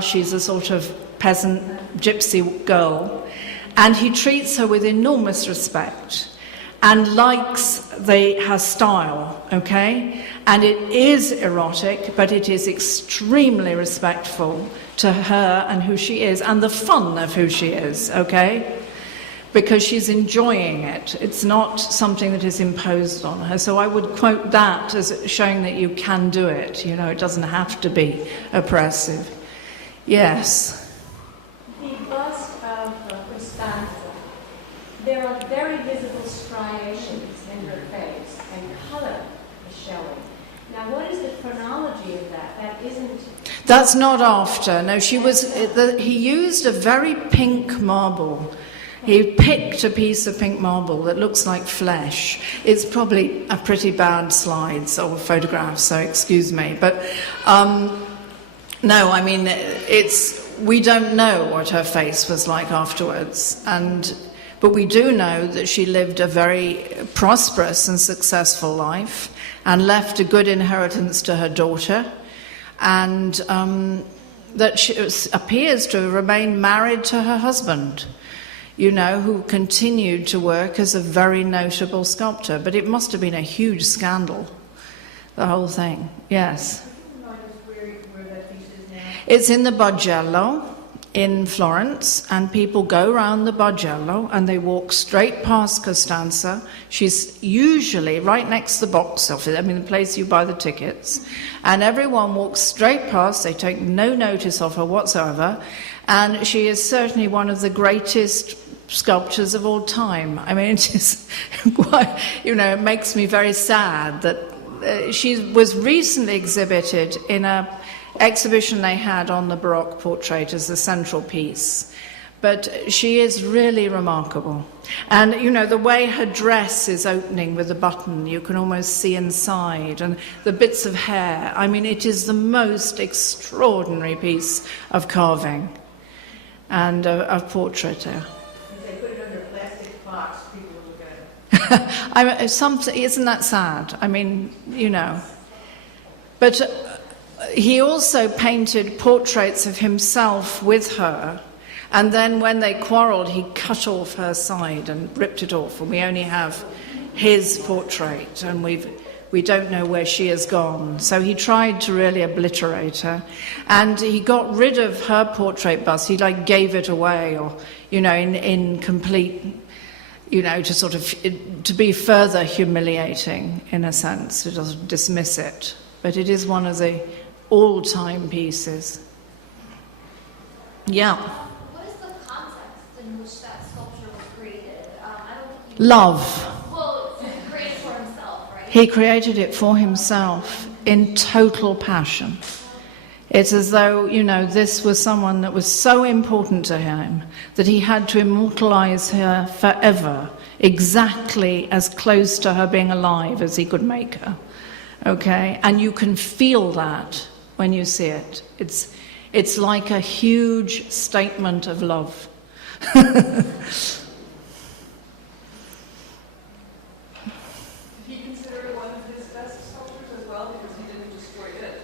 She's a sort of peasant gypsy girl, and he treats her with enormous respect and likes her style, okay? And it is erotic, but it is extremely respectful to her and who she is, and the fun of who she is, okay? Because she's enjoying it. It's not something that is imposed on her. So I would quote that as showing that you can do it. You know, it doesn't have to be oppressive. Yes. The bust of Costanza, there are very visible striations in her face, and color is showing. Now, what is the chronology of that? That isn't... That's not after. No, he used a very pink marble. He picked a piece of pink marble that looks like flesh. It's probably a pretty bad slide or photograph, so excuse me. But no, I mean, we don't know what her face was like afterwards. But we do know that she lived a very prosperous and successful life and left a good inheritance to her daughter, and that she appears to remain married to her husband, you know, who continued to work as a very notable sculptor. But it must have been a huge scandal, the whole thing. Yes. It's in the Bargello in Florence, and people go around the Bargello and they walk straight past Costanza. She's usually right next to the box office, I mean the place you buy the tickets, and everyone walks straight past. They take no notice of her whatsoever, and she is certainly one of the greatest sculptures of all time. I mean, it is quite, you know, it makes me very sad that she was recently exhibited in a exhibition they had on the Baroque portrait as the central piece. But she is really remarkable. And, you know, the way her dress is opening with a button, you can almost see inside, and the bits of hair. I mean, it is the most extraordinary piece of carving and of portrait. If they put it under a plastic box, people would look at it. Isn't that sad? I mean, you know. But he also painted portraits of himself with her, and then when they quarreled, he cut off her side and ripped it off, and we only have his portrait, and we don't know where she has gone. So he tried to really obliterate her, and he got rid of her portrait bust. He gave it away, or, you know, in complete, you know, to sort of to be further humiliating in a sense, to just dismiss it. But it is one of the all-time pieces. Yeah. What is the context in which that sculpture was created? Love. Well, he created it for himself, right? He created it for himself in total passion. It's as though, you know, this was someone that was so important to him that he had to immortalize her forever, exactly as close to her being alive as he could make her. Okay? And you can feel that when you see it. It's like a huge statement of love. Did he consider it one of his best sculptures as well, because he didn't destroy it?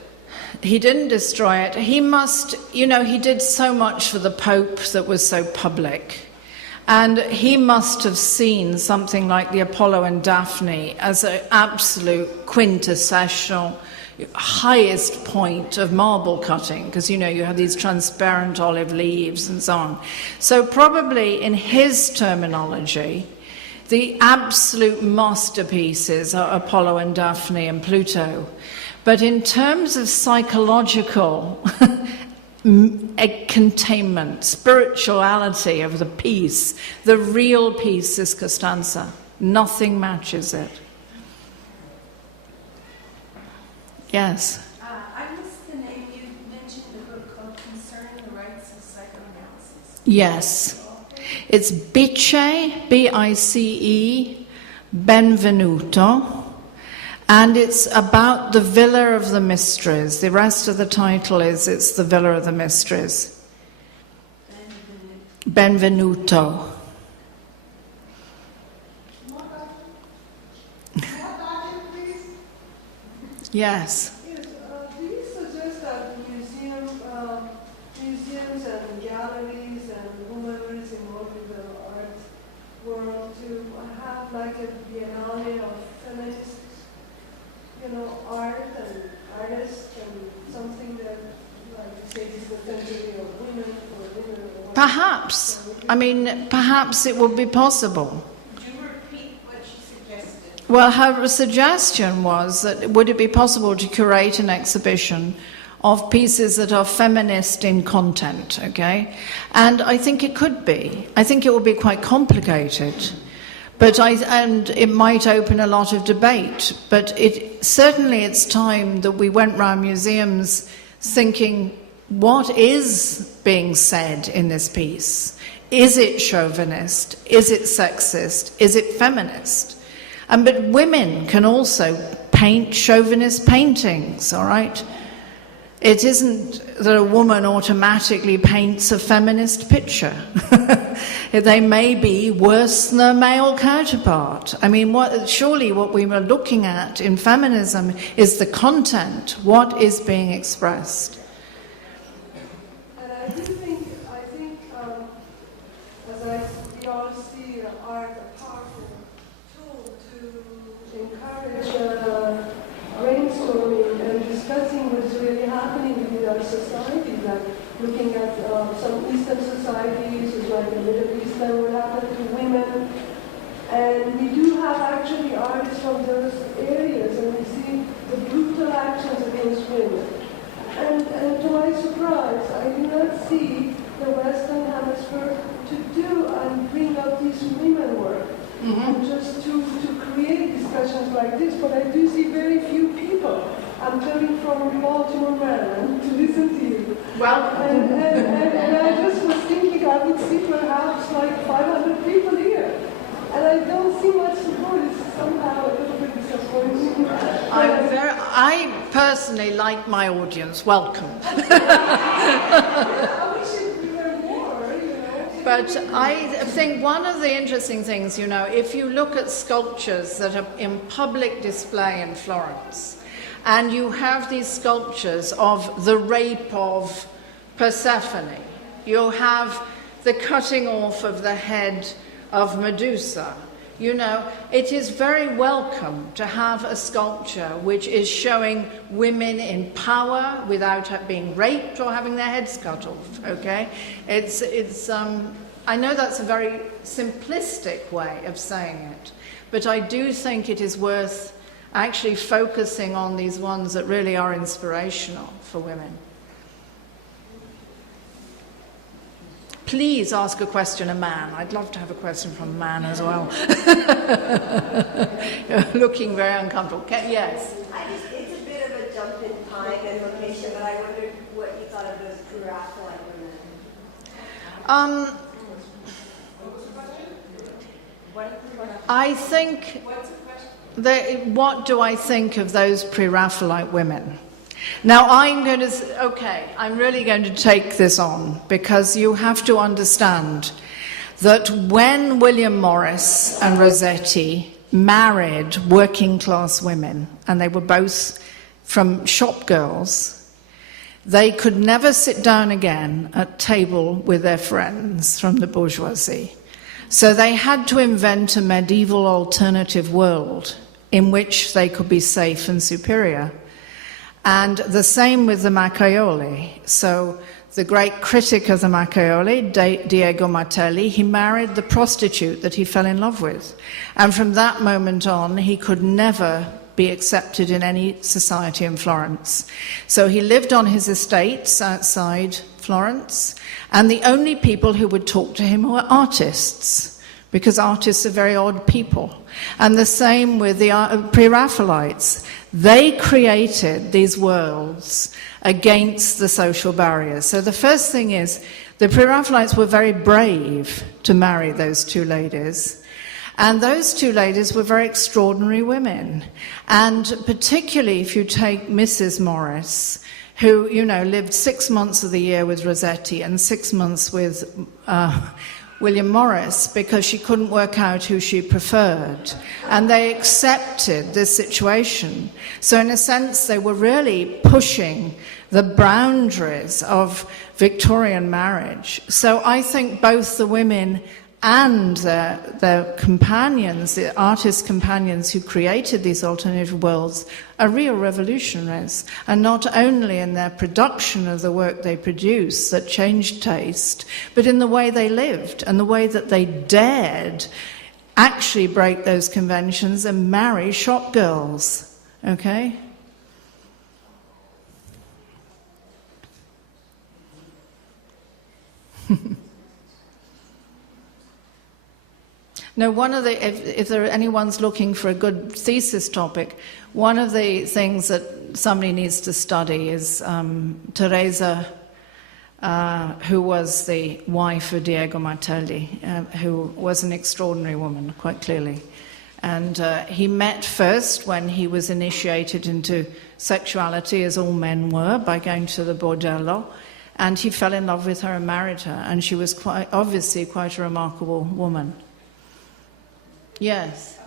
He didn't destroy it. He must, you know, he did so much for the Pope that was so public. And he must have seen something like the Apollo and Daphne as an absolute quintessential highest point of marble cutting, because, you know, you have these transparent olive leaves and so on. So probably in his terminology, the absolute masterpieces are Apollo and Daphne and Pluto. But in terms of psychological containment, spirituality of the piece, the real piece is Costanza. Nothing matches it. Yes? I missed the name. You mentioned the book called Concerning the Rights of Psychoanalysis. Yes. It's Bice, B-I-C-E, Benvenuto, and it's about the Villa of the Mysteries. The rest of the title is It's the Villa of the Mysteries. Benvenuto. Yes. Yes, do you suggest that the museum say this is the century of women or women or whatever. Perhaps. I mean, perhaps it would be possible. Could you repeat what she suggested? Well, her suggestion was that would it be possible to curate an exhibition of pieces that are feminist in content, okay? And I think it could be. I think it would be quite complicated. And it might open a lot of debate. But certainly it's time that we went round museums thinking, what is being said in this piece? Is it chauvinist? Is it sexist? Is it feminist? But women can also paint chauvinist paintings, all right? It isn't that a woman automatically paints a feminist picture. They may be worse than their male counterpart. I mean, surely what we were looking at in feminism is the content, what is being expressed. And I do think we all see art a powerful tool to encourage brainstorming and discussing what's really happening within our society, like looking at some Eastern societies, like the Middle Eastern, what happened to women. And we do have actually artists from those areas, and we see the brutal actions against women. And to my surprise, I do not see the Western Hemisphere to do and bring up these women work. And just to create discussions like this, but I do see very few people. I'm coming from Baltimore, Maryland, to listen to you. Welcome. And I just was thinking I would see perhaps like 500 people here. And I don't see much support. It's somehow a little bit disappointing. I personally like my audience. Welcome. I wish we were more, you know. But I think one of the interesting things, if you look at sculptures that are in public display in Florence, and you have these sculptures of the rape of Persephone, you have the cutting off of the head of Medusa. It is very welcome to have a sculpture which is showing women in power without being raped or having their heads cut off, okay? I know that's a very simplistic way of saying it, but I do think it is worth actually focusing on these ones that really are inspirational for women. Please ask a question, a man. I'd love to have a question from a man as well. You're looking very uncomfortable. Yes? It's a bit of a jump in time and location, but I wondered what you thought of those pre-Raphaelite women. I think, what do I think of those pre-Raphaelite women? Now I'm really going to take this on, because you have to understand that when William Morris and Rossetti married working class women, and they were both from shop girls, they could never sit down again at table with their friends from the bourgeoisie. So they had to invent a medieval alternative world in which they could be safe and superior. And the same with the Macchiaioli. So the great critic of the Macchiaioli, Diego Martelli, he married the prostitute that he fell in love with. And from that moment on, he could never be accepted in any society in Florence. So he lived on his estates outside Florence, and the only people who would talk to him were artists, because artists are very odd people. And the same with the pre-Raphaelites. They created these worlds against the social barriers. So the first thing is, the pre-Raphaelites were very brave to marry those two ladies. And those two ladies were very extraordinary women. And particularly if you take Mrs. Morris, who, lived 6 months of the year with Rossetti and 6 months with William Morris, because she couldn't work out who she preferred. And they accepted this situation. So in a sense, they were really pushing the boundaries of Victorian marriage. So I think both the women and their companions, the artist companions who created these alternative worlds, are real revolutionaries. And not only in their production of the work they produced that changed taste, but in the way they lived and the way that they dared actually break those conventions and marry shop girls. Okay? Now, one of the, if there anyone's looking for a good thesis topic, one of the things that somebody needs to study is Teresa, who was the wife of Diego Martelli, who was an extraordinary woman, quite clearly. And he met first when he was initiated into sexuality, as all men were, by going to the bordello. And he fell in love with her and married her. And she was obviously quite a remarkable woman. Yes.